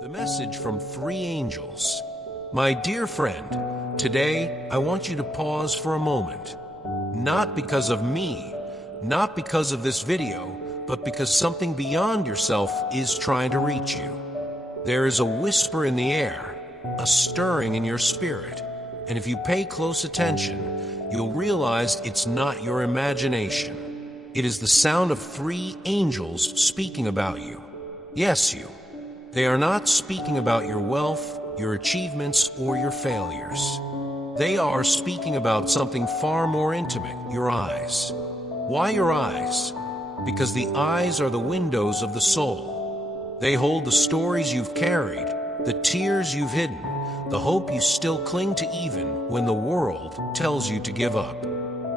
The message from three angels. My dear friend, today I want you to pause for a moment. Not because of me, not because of this video, but because something beyond yourself is trying to reach you. There is a whisper in the air, a stirring in your spirit, and if you pay close attention, you'll realize it's not your imagination. It is the sound of three angels speaking about you. Yes, you. They are not speaking about your wealth, your achievements, or your failures. They are speaking about something far more intimate, your eyes. Why your eyes? Because the eyes are the windows of the soul. They hold the stories you've carried, the tears you've hidden, the hope you still cling to even when the world tells you to give up.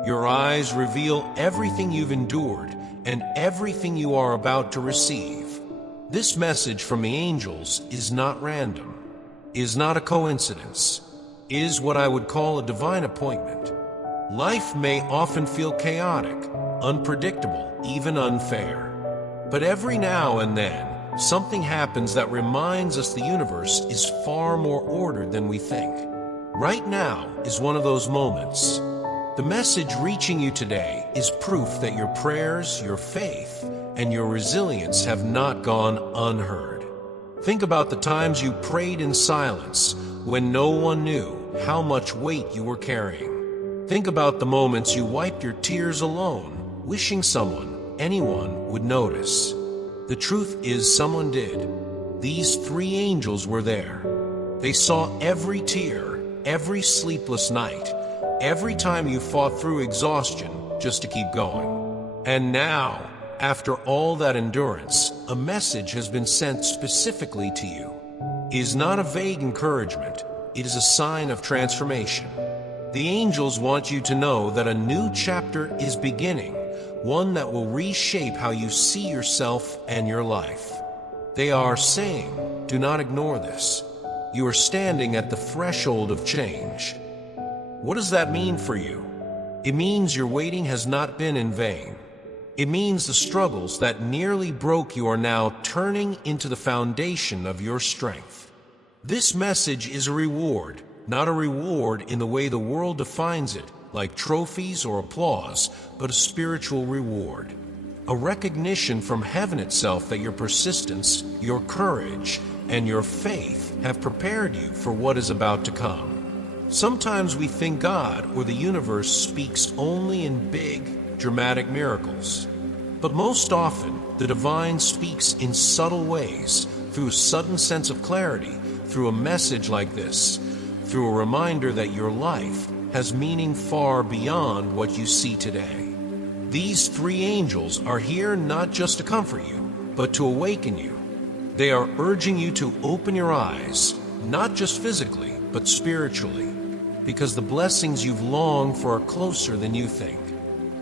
Your eyes reveal everything you've endured and everything you are about to receive. This message from the angels is not random, is not a coincidence, is what I would call a divine appointment. Life may often feel chaotic, unpredictable, even unfair. But every now and then, something happens that reminds us the universe is far more ordered than we think. Right now is one of those moments. The message reaching you today is proof that your prayers, your faith, and your resilience have not gone unheard. Think about the times you prayed in silence when no one knew how much weight you were carrying. Think about the moments you wiped your tears alone, wishing someone, anyone, would notice. The truth is someone did. These three angels were there. They saw every tear, every sleepless night, every time you fought through exhaustion just to keep going. And now, after all that endurance, a message has been sent specifically to you. It is not a vague encouragement, it is a sign of transformation. The angels want you to know that a new chapter is beginning, one that will reshape how you see yourself and your life. They are saying, do not ignore this. You are standing at the threshold of change. What does that mean for you? It means your waiting has not been in vain. It means the struggles that nearly broke you are now turning into the foundation of your strength. This message is a reward, not a reward in the way the world defines it, like trophies or applause, but a spiritual reward. A recognition from heaven itself that your persistence, your courage, and your faith have prepared you for what is about to come. Sometimes we think God or the universe speaks only in big, dramatic miracles. But most often, the divine speaks in subtle ways, through a sudden sense of clarity, through a message like this, through a reminder that your life has meaning far beyond what you see today. These three angels are here not just to comfort you, but to awaken you. They are urging you to open your eyes, not just physically, but spiritually, because the blessings you've longed for are closer than you think.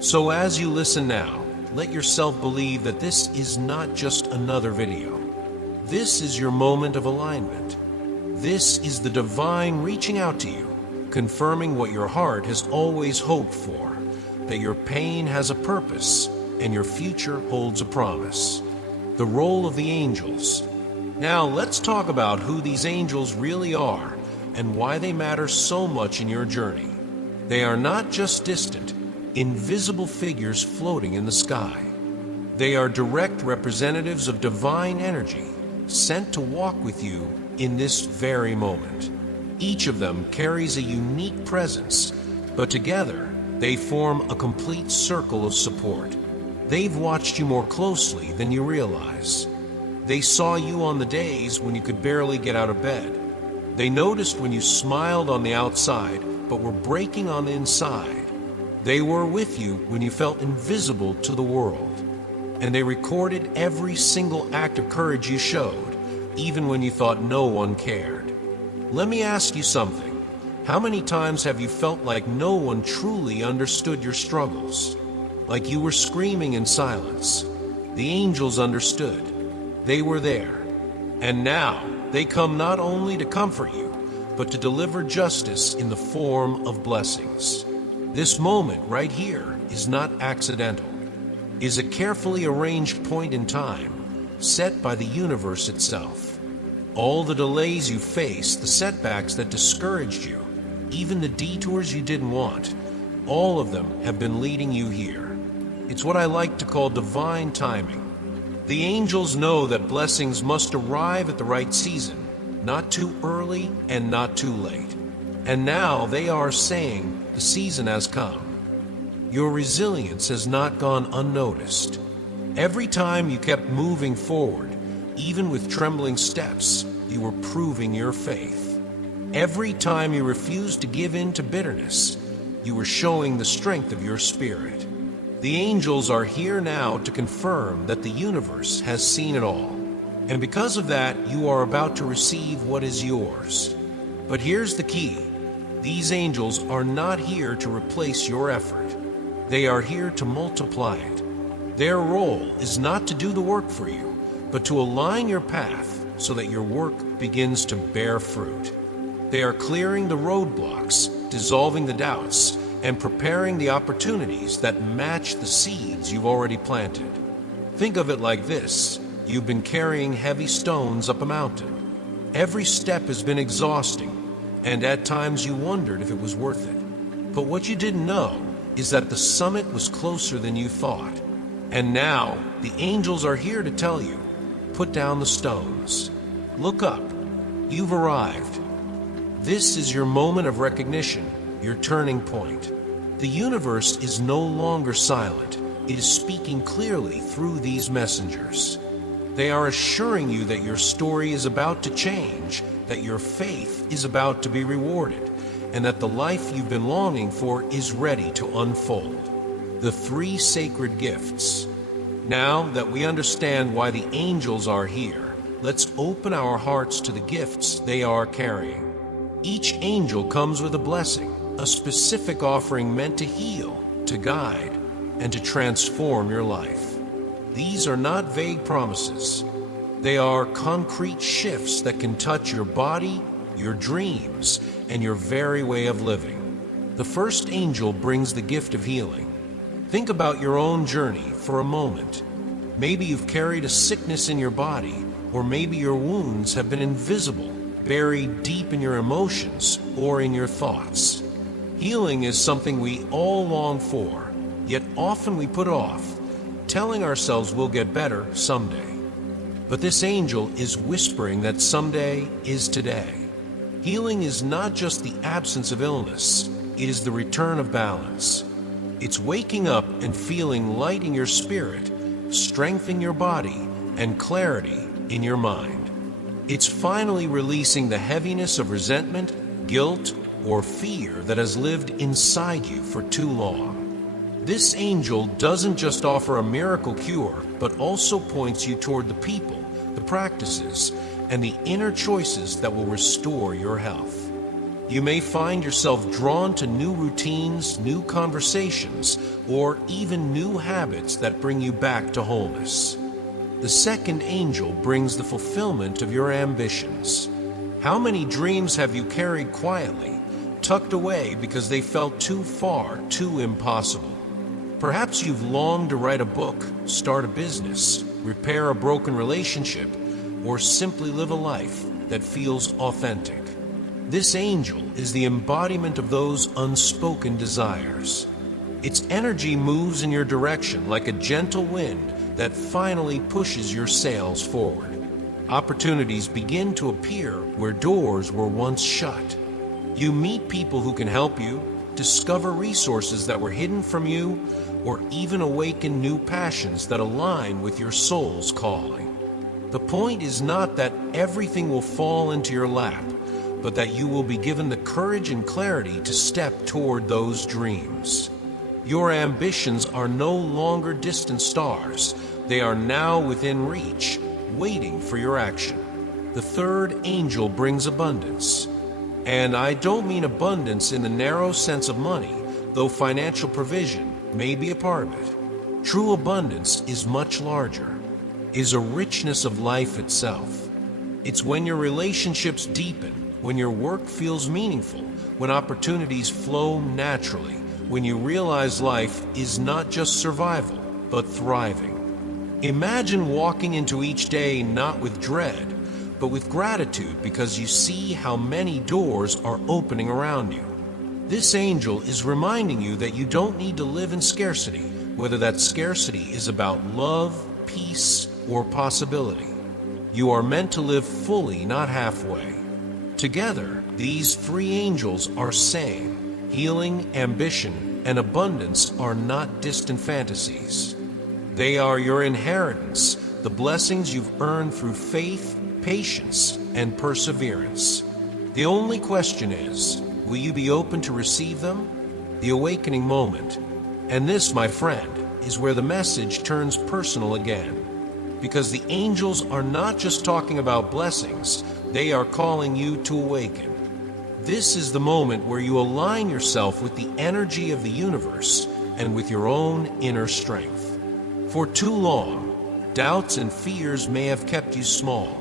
So as you listen now, let yourself believe that this is not just another video. This is your moment of alignment. This is the divine reaching out to you, confirming what your heart has always hoped for, that your pain has a purpose and your future holds a promise. The role of the angels. Now let's talk about who these angels really are and why they matter so much in your journey. They are not just distant, invisible figures floating in the sky. They are direct representatives of divine energy, sent to walk with you in this very moment. Each of them carries a unique presence, but together they form a complete circle of support. They've watched you more closely than you realize. They saw you on the days when you could barely get out of bed. They noticed when you smiled on the outside, but were breaking on the inside. They were with you when you felt invisible to the world, and they recorded every single act of courage you showed, even when you thought no one cared. Let me ask you something. How many times have you felt like no one truly understood your struggles? Like you were screaming in silence? The angels understood. They were there. And now they come not only to comfort you, but to deliver justice in the form of blessings. This moment right here is not accidental, is a carefully arranged point in time set by the universe itself. All the delays you faced, the setbacks that discouraged you, even the detours you didn't want, all of them have been leading you here. It's what I like to call divine timing. The angels know that blessings must arrive at the right season, not too early and not too late. And now they are saying the season has come. Your resilience has not gone unnoticed. Every time you kept moving forward, even with trembling steps, you were proving your faith. Every time you refused to give in to bitterness, you were showing the strength of your spirit. The angels are here now to confirm that the universe has seen it all. And because of that, you are about to receive what is yours. But here's the key. These angels are not here to replace your effort. They are here to multiply it. Their role is not to do the work for you, but to align your path so that your work begins to bear fruit. They are clearing the roadblocks, dissolving the doubts, and preparing the opportunities that match the seeds you've already planted. Think of it like this. You've been carrying heavy stones up a mountain. Every step has been exhausting, and at times you wondered if it was worth it. But what you didn't know is that the summit was closer than you thought. And now, the angels are here to tell you, put down the stones. Look up. You've arrived. This is your moment of recognition, your turning point. The universe is no longer silent. It is speaking clearly through these messengers. They are assuring you that your story is about to change, that your faith is about to be rewarded, and that the life you've been longing for is ready to unfold. The three sacred gifts. Now that we understand why the angels are here, let's open our hearts to the gifts they are carrying. Each angel comes with a blessing, a specific offering meant to heal, to guide, and to transform your life. These are not vague promises. They are concrete shifts that can touch your body, your dreams, and your very way of living. The first angel brings the gift of healing. Think about your own journey for a moment. Maybe you've carried a sickness in your body, or maybe your wounds have been invisible, buried deep in your emotions or in your thoughts. Healing is something we all long for, yet often we put off, telling ourselves we'll get better someday. But this angel is whispering that someday is today. Healing is not just the absence of illness, it is the return of balance. It's waking up and feeling light in your spirit, strength in your body, and clarity in your mind. It's finally releasing the heaviness of resentment, guilt, or fear that has lived inside you for too long. This angel doesn't just offer a miracle cure, but also points you toward the people, the practices, and the inner choices that will restore your health. You may find yourself drawn to new routines, new conversations, or even new habits that bring you back to wholeness. The second angel brings the fulfillment of your ambitions. How many dreams have you carried quietly, tucked away because they felt too far, too impossible? Perhaps you've longed to write a book, start a business, repair a broken relationship, or simply live a life that feels authentic. This angel is the embodiment of those unspoken desires. Its energy moves in your direction like a gentle wind that finally pushes your sails forward. Opportunities begin to appear where doors were once shut. You meet people who can help you, discover resources that were hidden from you, or even awaken new passions that align with your soul's calling. The point is not that everything will fall into your lap, but that you will be given the courage and clarity to step toward those dreams. Your ambitions are no longer distant stars. They are now within reach, waiting for your action. The third angel brings abundance. And I don't mean abundance in the narrow sense of money, though financial provision may be a part of it. True abundance is much larger, is a richness of life itself. It's when your relationships deepen, when your work feels meaningful, when opportunities flow naturally, when you realize life is not just survival, but thriving. Imagine walking into each day not with dread, but with gratitude because you see how many doors are opening around you. This angel is reminding you that you don't need to live in scarcity, whether that scarcity is about love, peace, or possibility. You are meant to live fully, not halfway. Together, these three angels are saying, healing, ambition, and abundance are not distant fantasies. They are your inheritance, the blessings you've earned through faith, patience, and perseverance. The only question is, will you be open to receive them? The awakening moment. And this, my friend, is where the message turns personal again. Because the angels are not just talking about blessings, they are calling you to awaken. This is the moment where you align yourself with the energy of the universe and with your own inner strength. For too long, doubts and fears may have kept you small.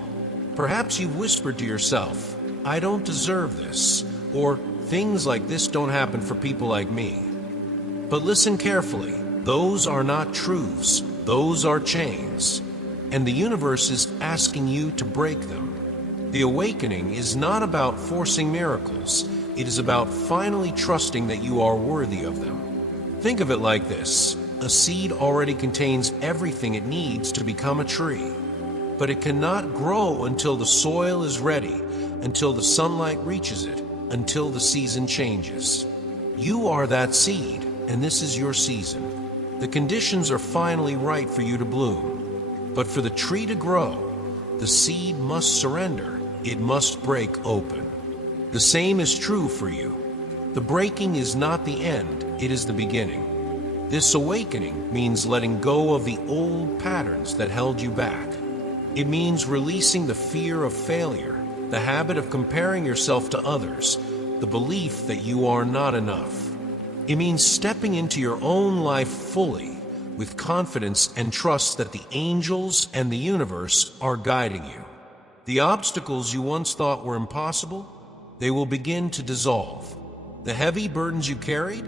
Perhaps you've whispered to yourself, "I don't deserve this," or "Things like this don't happen for people like me." But listen carefully. Those are not truths. Those are chains. And the universe is asking you to break them. The awakening is not about forcing miracles. It is about finally trusting that you are worthy of them. Think of it like this. A seed already contains everything it needs to become a tree. But it cannot grow until the soil is ready, until the sunlight reaches it, until the season changes. You are that seed, and this is your season. The conditions are finally right for you to bloom. But for the tree to grow, the seed must surrender. It must break open. The same is true for you. The breaking is not the end, it is the beginning. This awakening means letting go of the old patterns that held you back. It means releasing the fear of failure, the habit of comparing yourself to others, the belief that you are not enough. It means stepping into your own life fully, with confidence and trust that the angels and the universe are guiding you. The obstacles you once thought were impossible, they will begin to dissolve. The heavy burdens you carried,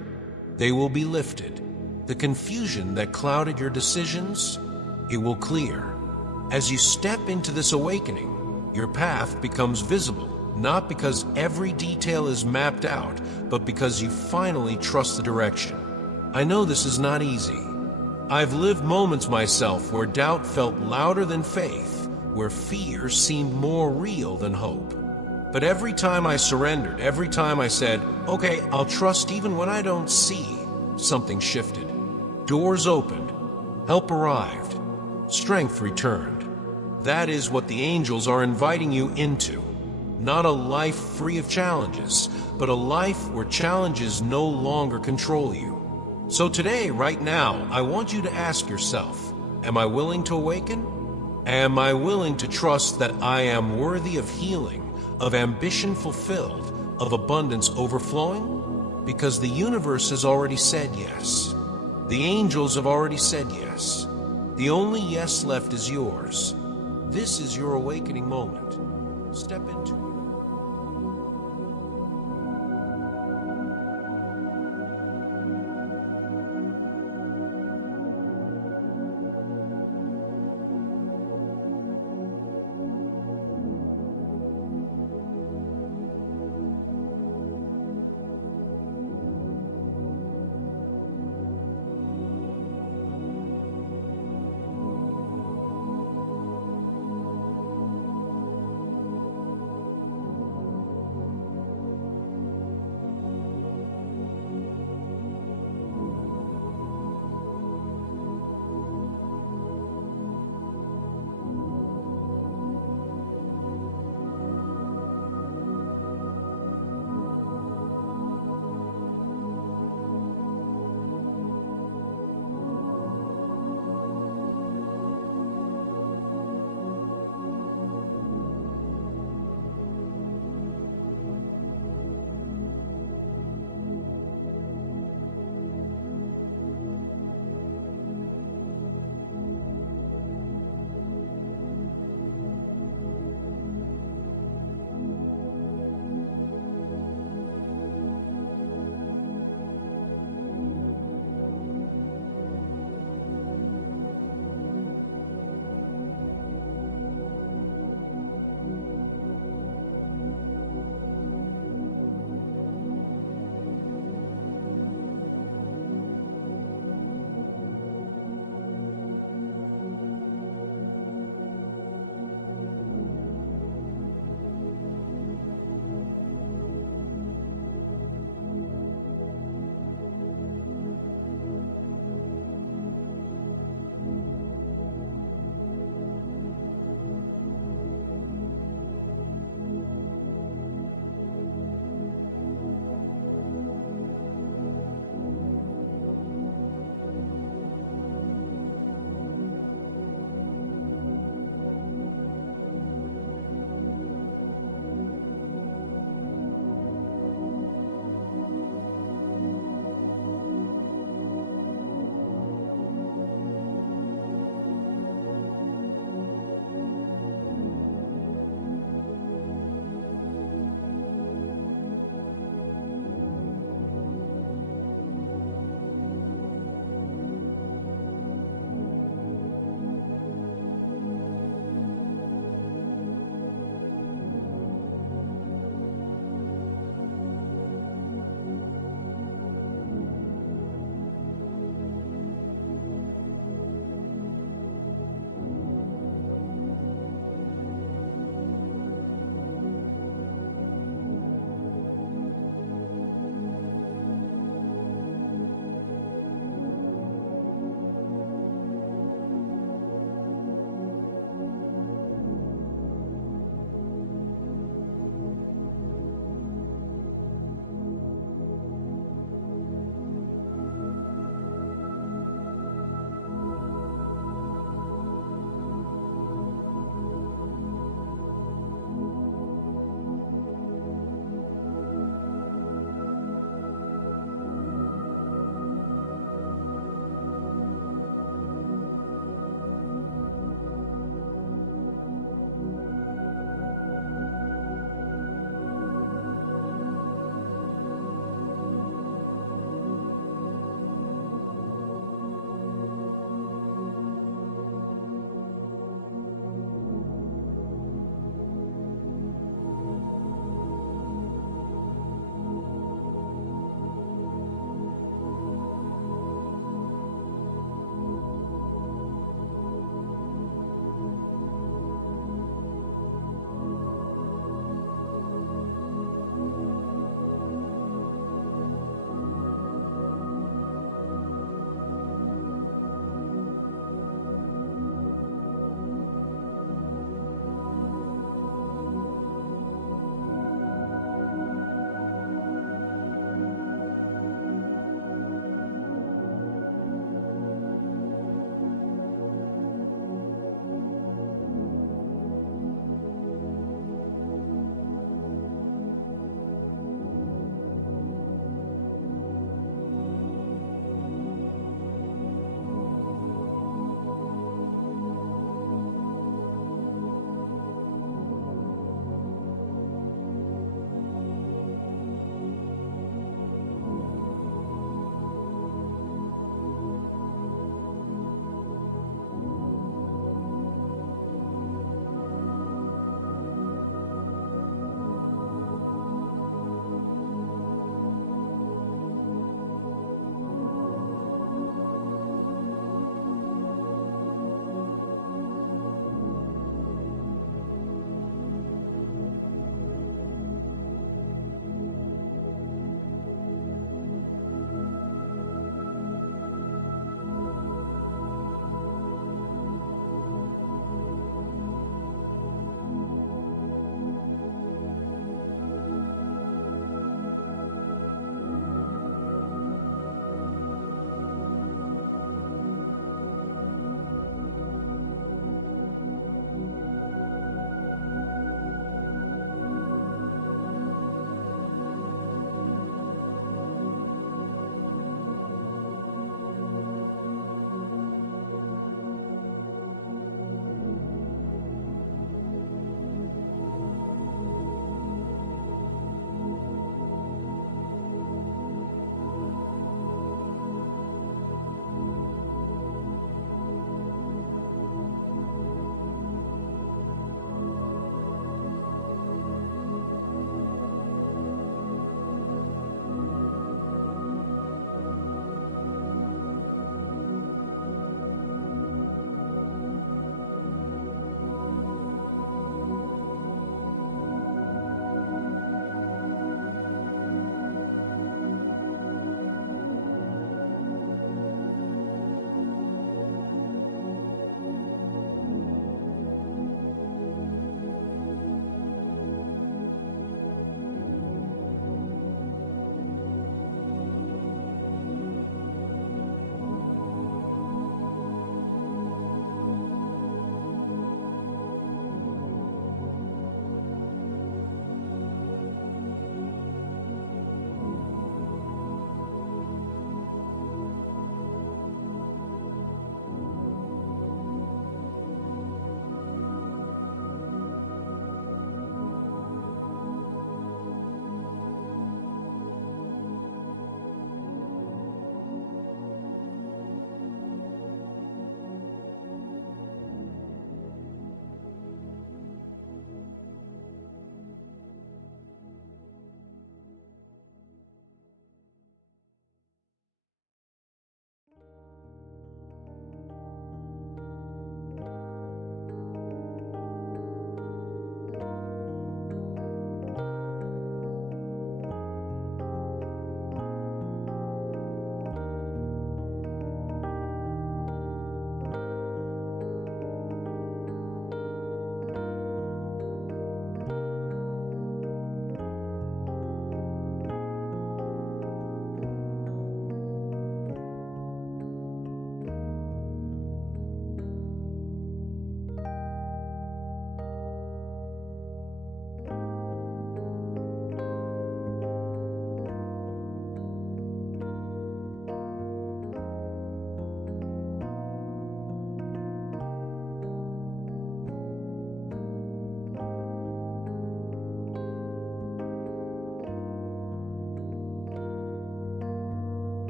they will be lifted. The confusion that clouded your decisions, it will clear. As you step into this awakening, your path becomes visible, not because every detail is mapped out, but because you finally trust the direction. I know this is not easy. I've lived moments myself where doubt felt louder than faith, where fear seemed more real than hope. But every time I surrendered, every time I said, "Okay, I'll trust even when I don't see," something shifted. Doors opened, help arrived, strength returned. That is what the angels are inviting you into. Not a life free of challenges, but a life where challenges no longer control you. So today, right now, I want you to ask yourself, am I willing to awaken? Am I willing to trust that I am worthy of healing, of ambition fulfilled, of abundance overflowing? Because the universe has already said yes. The angels have already said yes. The only yes left is yours. This is your awakening moment. Step into it.